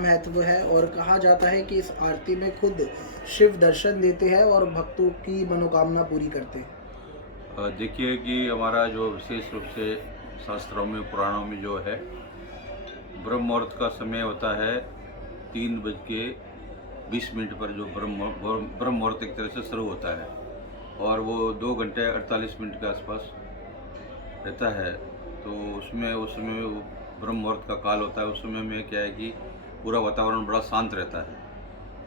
महत्व है और कहा जाता है कि इस आरती में खुद शिव दर्शन देते हैं और भक्तों की मनोकामना पूरी करते हैं। देखिए कि हमारा जो विशेष रूप से शास्त्रों में पुराणों में जो है ब्रह्म मुहूर्त का समय होता है 3:20 पर जो ब्रह्म मुहूर्त एक तरह से शुरू होता है और वो 2 घंटे 48 मिनट के आसपास रहता है। तो उसमें उस समय वो ब्रह्म मुहूर्त का काल होता है। उस समय में क्या है कि पूरा वातावरण बड़ा शांत रहता है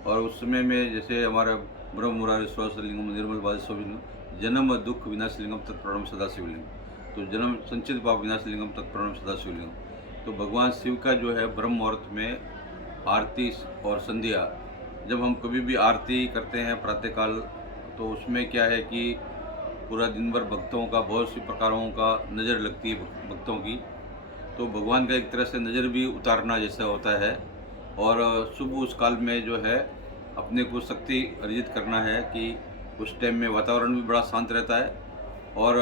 और उस समय में जैसे हमारा ब्रह्म मुरारी श्वासलिंगम निर्मल बाधिस्वलिंगम जन्म दुख विनाशलिंगम तत्प्रणम सदाशिवलिंगम। तो जन्म संचित पाप विनाशलिंगम तत्प्रणम सदाशिवलिंगम। तो भगवान शिव का जो है ब्रह्म मुहूर्त में आरती और संध्या, जब हम कभी भी आरती करते हैं प्रातःकाल, तो उसमें क्या है कि पूरा दिन भर भक्तों का बहुत सी प्रकारों का नज़र लगती है भक्तों की। तो भगवान का एक तरह से नज़र भी उतारना जैसा होता है और शुभ उस काल में जो है अपने को शक्ति अर्जित करना है कि उस टाइम में वातावरण भी बड़ा शांत रहता है और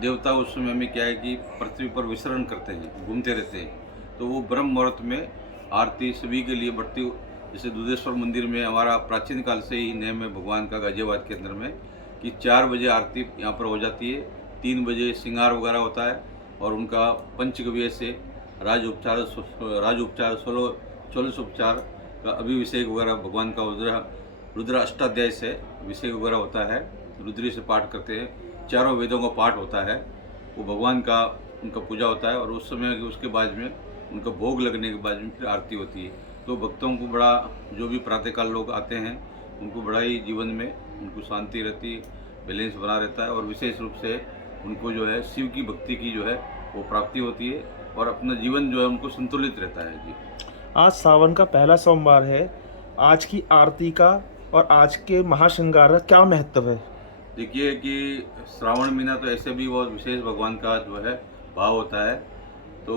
देवता उस समय में क्या है कि पृथ्वी पर विचरण करते हैं, घूमते रहते हैं। तो वो ब्रह्म मुहूर्त में आरती सभी के लिए बढ़ती। जैसे दुधेश्वर मंदिर में हमारा प्राचीन काल से ही नियम है भगवान का गाजियाबाद के अंदर में कि 4 बजे आरती यहाँ पर हो जाती है, 3 बजे श्रृंगार वगैरह होता है और उनका पंचगव्य से राज उपचार 16 का अभिषेक वगैरह भगवान का रुद्र अष्टाध्याय से अभिषेक वगैरह होता है, रुद्री से पाठ करते हैं, चारों वेदों का पाठ होता है, वो भगवान का उनका पूजा होता है और उस समय उसके बाद में उनका भोग लगने के बाद में फिर आरती होती है। तो भक्तों को बड़ा, जो भी प्रातःकाल लोग आते हैं उनको बड़ा ही जीवन में उनको शांति रहती है, बैलेंस बना रहता है और विशेष रूप से उनको जो है शिव की भक्ति की जो है वो प्राप्ति होती है और अपना जीवन जो है उनको संतुलित रहता है। जी, आज सावन का पहला सोमवार है। आज की आरती का और आज के महाश्रृंगार का क्या महत्व है? देखिए कि श्रावण महीना तो ऐसे भी बहुत विशेष भगवान का जो है भाव होता है। तो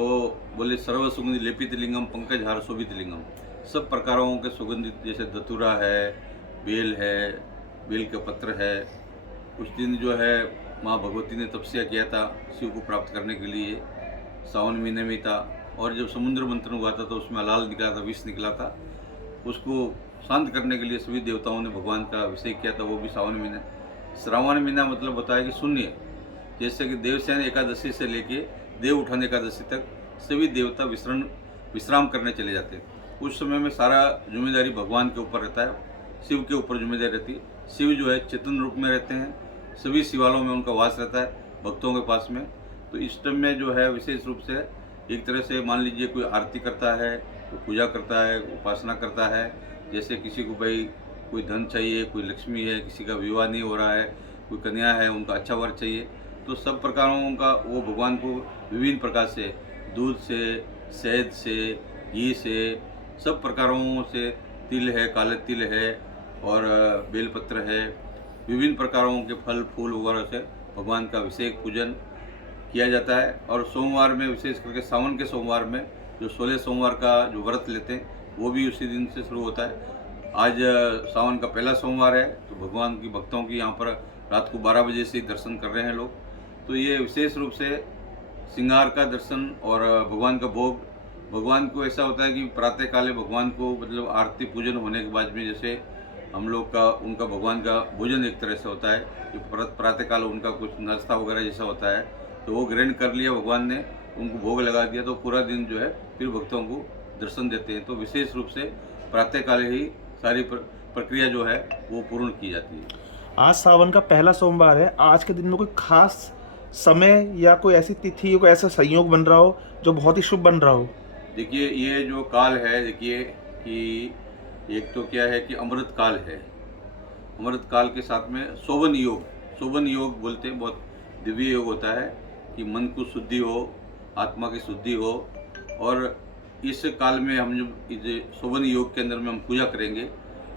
बोले सर्व सुगंधि लेपित लिंगम पंकज हार शोभित लिंगम, सब प्रकारों के सुगंधित, जैसे धतूरा है, बेल के पत्र है। उस दिन जो है माँ भगवती ने तपस्या किया था शिव को प्राप्त करने के लिए, सावन महीने में था और जब समुद्र मंथन हुआ था तो उसमें अलाल निकला था, विष निकला था। उसको शांत करने के लिए सभी देवताओं ने भगवान का अभिषेक किया था, वो भी सावन महीने। श्रावण महीना मतलब होता है कि शून्य, जैसे कि देवसेन एकादशी से लेके देव उठान एकादशी तक सभी देवता विश्राम करने चले जाते हैं। उस समय में सारा जिम्मेदारी भगवान के ऊपर रहता है, शिव के ऊपर जिम्मेदारी रहती है। शिव जो है चेतन रूप में रहते हैं, सभी शिवालयों में उनका वास रहता है भक्तों के पास में। तो इस टाइम में जो है विशेष रूप से एक तरह से मान लीजिए कोई आरती करता है, कोई पूजा करता है, उपासना करता है। जैसे किसी को भाई कोई धन चाहिए, कोई लक्ष्मी है, किसी का विवाह नहीं हो रहा है, कोई कन्या है, उनका अच्छा वर चाहिए, तो सब प्रकारों का वो भगवान को विभिन्न प्रकार से, दूध से, शहद से, घी से, सब प्रकारों से, तिल है, काले तिल है और बेलपत्र है, विभिन्न प्रकारों के फल फूल वगैरह से भगवान का अभिषेक पूजन किया जाता है। और सोमवार में विशेष करके सावन के सोमवार में जो 16 सोमवार का जो व्रत लेते हैं वो भी उसी दिन से शुरू होता है। आज सावन का पहला सोमवार है तो भगवान की भक्तों की यहाँ पर रात को 12 बजे से ही दर्शन कर रहे हैं लोग। तो ये विशेष रूप से श्रृंगार का दर्शन और भगवान का भोग, भगवान को ऐसा होता है कि प्रातःकाले भगवान को मतलब आरती पूजन होने के बाद में जैसे हम लोग का उनका भगवान का भोजन एक तरह से होता है कि प्रातःकाल उनका कुछ नाश्ता वगैरह जैसा होता है, तो वो ग्रहण कर लिया भगवान ने, उनको भोग लगा दिया, तो पूरा दिन जो है फिर भक्तों को दर्शन देते हैं। तो विशेष रूप से प्रातःकाल ही सारी प्रक्रिया जो है वो पूर्ण की जाती है। आज सावन का पहला सोमवार है। आज के दिन में कोई खास समय या कोई ऐसी तिथि, कोई ऐसा संयोग बन रहा हो जो बहुत ही शुभ बन रहा हो? देखिए ये जो काल है, देखिए कि एक तो क्या है कि अमृत काल है, अमृत काल के साथ में शोभन योग बोलते हैं, बहुत दिव्य योग होता है कि मन को शुद्धि हो, आत्मा की शुद्धि हो। और इस काल में हम जो इस शोभन योग के अंदर में हम पूजा करेंगे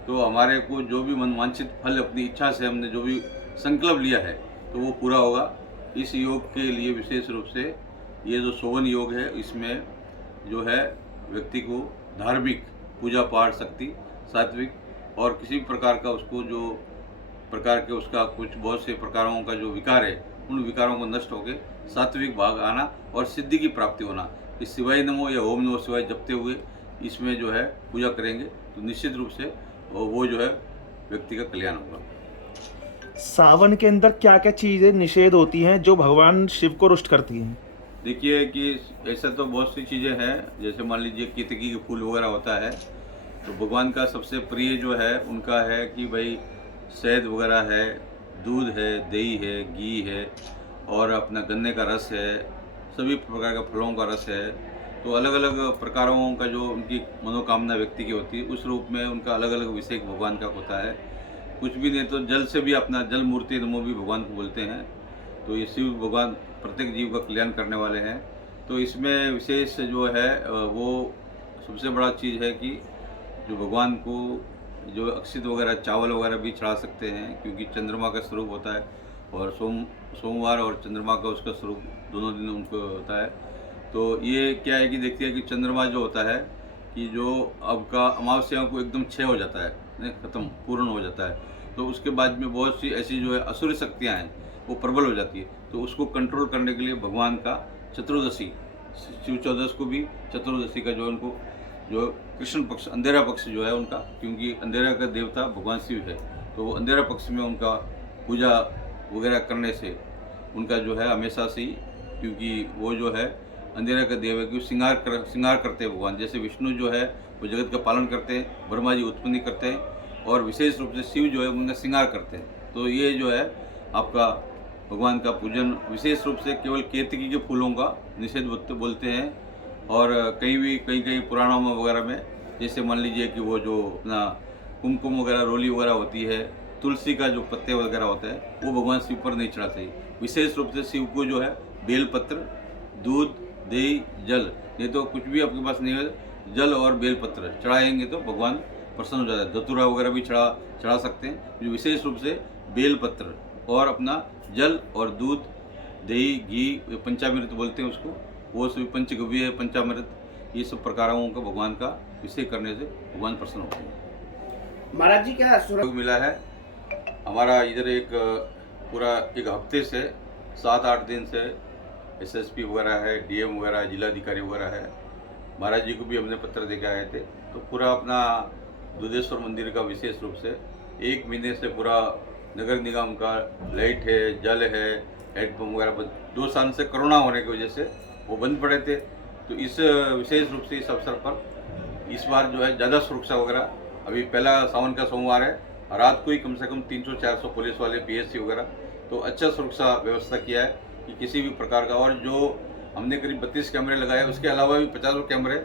तो हमारे को जो भी मनवांछित फल अपनी इच्छा से हमने जो भी संकल्प लिया है तो वो पूरा होगा। इस योग के लिए विशेष रूप से ये जो शोभन योग है इसमें जो है व्यक्ति को धार्मिक पूजा पाठ शक्ति, सात्विक और किसी भी प्रकार का उसको जो प्रकार के उसका कुछ बहुत से प्रकारों का जो विकार है उन विकारों को नष्ट होकर सात्विक भाग आना और सिद्धि की प्राप्ति होना। इस शिवाय नमो या ओम नमो शिवाय जपते हुए इसमें जो है पूजा करेंगे तो निश्चित रूप से वो जो है व्यक्ति का कल्याण होगा। सावन के अंदर क्या क्या चीज़ें निषेध होती हैं जो भगवान शिव को रुष्ट करती हैं? देखिए कि ऐसा तो बहुत सी चीज़ें हैं, जैसे मान लीजिए केतकी के फूल वगैरह होता है, तो भगवान का सबसे प्रिय जो है उनका है कि भाई शहद वगैरह है, दूध है, दही है, घी है और अपना गन्ने का रस है, सभी प्रकार का फलों का रस है। तो अलग अलग प्रकारों का जो उनकी मनोकामना व्यक्ति की होती है उस रूप में उनका अलग अलग विषय भगवान का होता है। कुछ भी नहीं तो जल से भी अपना जल मूर्ति नमो भी भगवान को बोलते हैं। तो ये शिव भगवान प्रत्येक जीव का कल्याण करने वाले हैं। तो इसमें विशेष जो है वो सबसे बड़ा चीज़ है कि जो भगवान को जो अक्षित वगैरह चावल वगैरह भी चढ़ा सकते हैं, क्योंकि चंद्रमा का स्वरूप होता है और सोमवार और चंद्रमा का उसका स्वरूप दोनों दिन उनको होता है। तो ये क्या है कि देखते हैं कि चंद्रमा जो होता है कि जो आपका अमावस्या को एकदम क्षय हो जाता है, ख़त्म पूर्ण हो जाता है, तो उसके बाद में बहुत सी ऐसी जो है असुर शक्तियाँ हैं वो प्रबल हो जाती है। तो उसको कंट्रोल करने के लिए भगवान का चतुर्दशी, शिव चौदश को भी चतुर्दशी का जो उनको जो कृष्ण पक्ष अंधेरा पक्ष जो है उनका, क्योंकि अंधेरा का देवता भगवान शिव है, तो अंधेरा पक्ष में उनका पूजा वगैरह करने से उनका जो है हमेशा से ही, क्योंकि वो जो है अंधेरा का देव है कि श्रृंगार करते हैं भगवान। जैसे विष्णु जो है वो जगत का पालन करते हैं, ब्रह्मा जी उत्पत्ति करते हैं और विशेष रूप से शिव जो है उनका श्रृंगार करते हैं। तो ये जो है आपका भगवान का पूजन विशेष रूप से केवल केतकी के फूलों का निषेध बोलते हैं। और कई पुराणों में वगैरह में जैसे मान लीजिए कि वो जो अपना कुमकुम वगैरह रोली वगैरह होती है, तुलसी का जो पत्ते वगैरह होते हैं वो भगवान शिव पर नहीं चढ़ाते। विशेष रूप से शिव को जो है बेलपत्र, दूध, दही, जल, नहीं तो कुछ भी आपके पास नहीं है, जल और बेलपत्र चढ़ाएंगे तो भगवान प्रसन्न हो जाता है। धतूरा वगैरह भी चढ़ा सकते हैं। जो विशेष रूप से बेलपत्र और अपना जल और दूध, दही, घी, पंचामृत बोलते हैं उसको, वो सभी पंचगव्य, पंचामृत, ये सब प्रकारों का भगवान का विषय करने से भगवान प्रसन्न होते हैं। महाराज जी क्या सहयोग मिला है हमारा इधर एक पूरा एक हफ्ते से 7-8 दिन से एसएसपी वगैरह है, डीएम वगैरह, जिलाधिकारी वगैरह है, महाराज जी को भी हमने पत्र देके आए थे। तो पूरा अपना दुधेश्वर मंदिर का विशेष रूप से 1 महीने से पूरा नगर निगम का लाइट है, जल है, हेडपम्प वगैरह 2 साल से कोरोना होने की वजह से वो बंद पड़े थे। तो इस विशेष रूप से इस अवसर पर इस बार जो है ज़्यादा सुरक्षा वगैरह, अभी पहला सावन का सोमवार है, रात को ही कम से कम 300-400 पुलिस वाले, पीएससी वगैरह, तो अच्छा सुरक्षा व्यवस्था किया है कि किसी भी प्रकार का। और जो हमने करीब 32 कैमरे लगाए, उसके अलावा भी 50 कैमरे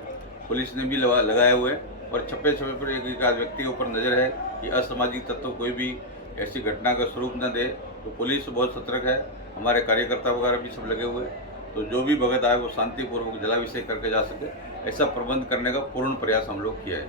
पुलिस ने भी लगाए हुए हैं। और छप्पे पर एक आध व्यक्ति के ऊपर नज़र है कि असामाजिक तत्व कोई भी ऐसी घटना का स्वरूप न दे। तो पुलिस बहुत सतर्क है, हमारे कार्यकर्ता वगैरह भी सब लगे हुए हैं। तो जो भी भगत आए वो शांतिपूर्वक जलाभिषेक करके जा सके, ऐसा प्रबंध करने का पूर्ण प्रयास हम लोग किया है।